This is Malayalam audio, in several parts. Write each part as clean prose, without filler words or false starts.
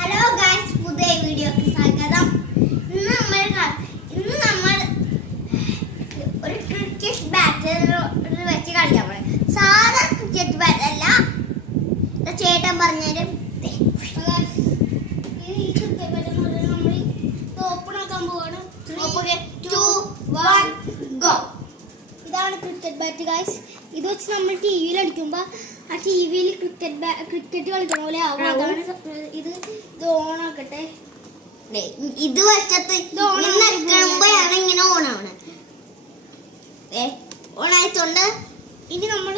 ഹലോ ഗൈസ്, പുതിയ വീഡിയോക്ക് സ്വാഗതം. ഇന്ന് നമ്മൾ ഒരു ക്രിക്കറ്റ് ബാറ്റ് വെച്ച് കളിക്കാൻ പോണേ. സാധാ ക്രിക്കറ്റ് ബാറ്റ് അല്ല, ചേട്ടൻ പറഞ്ഞുതരും. ഈ ക്രിക്കറ്റ് ബാറ്റ് എന്ന് പറഞ്ഞാൽ നമ്മൾ ഓപ്പൺ ആക്കാൻ പോവാണ്. 3, 2, 1 ഗോ. ഇതാണ് ക്രിക്കറ്റ് ബാറ്റ് ഗൈസ്. ഇത് വെച്ച് നമ്മൾ ടിവിയിൽ അടിക്കുമ്പോൾ ആ ടിവിയിൽ ക്രിക്കറ്റ് കളിക്കണ പോലെ ആവും. അതാണ് ഇത് ഓൺ ആക്കട്ടെ. ഇത് വെച്ചിട്ട് നിൽക്കുമ്പോഴാണ് ഇങ്ങനെ ഓൺ ആവണത്. ഓൺ ആയിട്ടുണ്ട്. ഇനി നമ്മൾ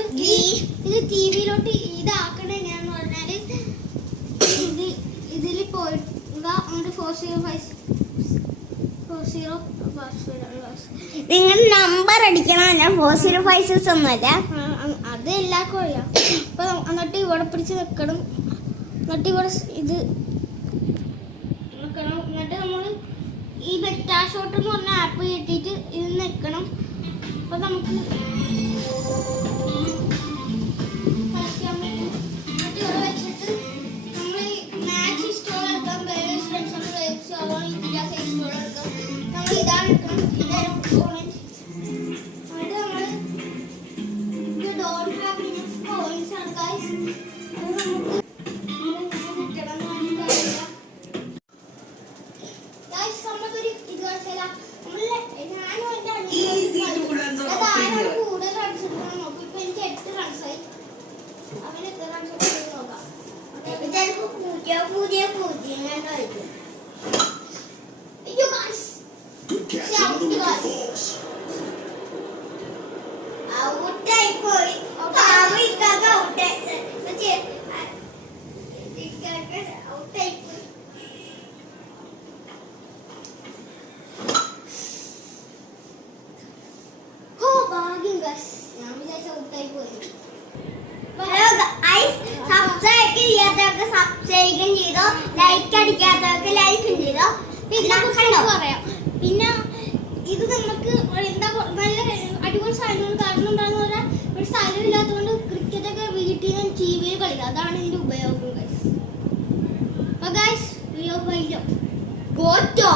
ഇത് ടിവിയിലോട്ട് ഇതാക്കണ എങ്ങനെയാന്ന് പറഞ്ഞാല് ഇതിൽ പോയിട്ട് അങ്ങോട്ട് 405 നിങ്ങൾ നമ്പർ അടിക്കണം. 405 ഒന്നുമല്ല, അത് എല്ലാവർക്കും അറിയാം. അപ്പൊ എന്നിട്ട് ഇവിടെ പിടിച്ച് നിൽക്കണം. എന്നിട്ട് ഇവിടെ ഇത് നിൽക്കണം. എന്നിട്ട് നമ്മൾ ഈ ബെറ്റാ ഷോട്ട് എന്ന് പറഞ്ഞ ആപ്പ് കിട്ടിയിട്ട് ഇത് നിൽക്കണം. അപ്പൊ നമുക്ക് കളിക്കാൻ പറ്റും. എന്നിട്ട് ഇവിടെ വെച്ചിട്ട് നമ്മൾ മാച്ച് ഇൻസ്റ്റാൾ എടുക്കാം. ഇൻസ്റ്റാൾ എടുക്കാം. നമ്മൾ ഇതാണ് എടുക്കണം. ഇതാണ് സബ്സ്ക്രൈബും ചെയ്തോ, ലൈക്ക് അടിക്കാത്തവർക്ക് ലൈക്കും ചെയ്തോ. പിന്നെ ഇത് നമുക്ക് എന്താ നല്ല അടിപൊളി സ്ഥലങ്ങൾ കാരണം എന്താണെന്ന് പറഞ്ഞാൽ ഒരു സ്ഥലം ഇല്ലാത്തതുകൊണ്ട് ക്രിക്കറ്റ് ഒക്കെ വീട്ടിൽ നിന്ന് ടിവിയിൽ കളിക്കുക. അതാണ് ഇതിന്റെ ഉപയോഗം. ഗോറ്റോ